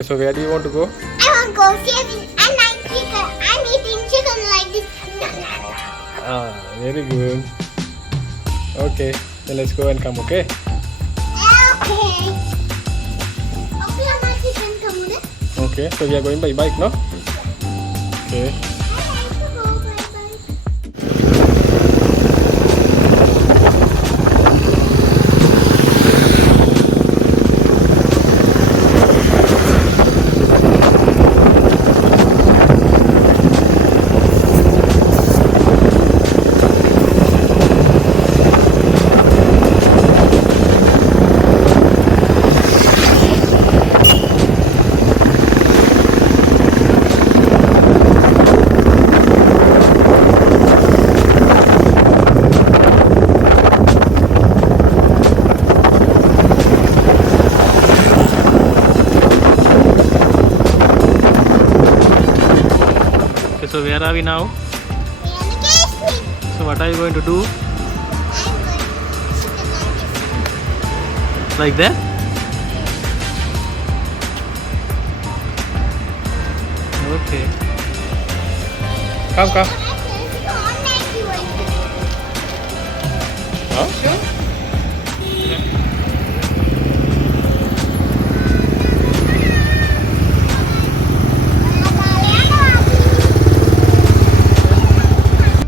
So where do you want to go? I want to go KFC. I like chicken. I'm eating chicken like this. Very good. Okay, then let's go and come, okay? Okay. Okay, my chicken come with it. Okay, so we are going by bike, no? Okay. I like to go by bike. Okay, so where are we now? We are in the KFC. So what are you going to do? I'm going to chicken Like that? Okay. Come, come. like this. Huh?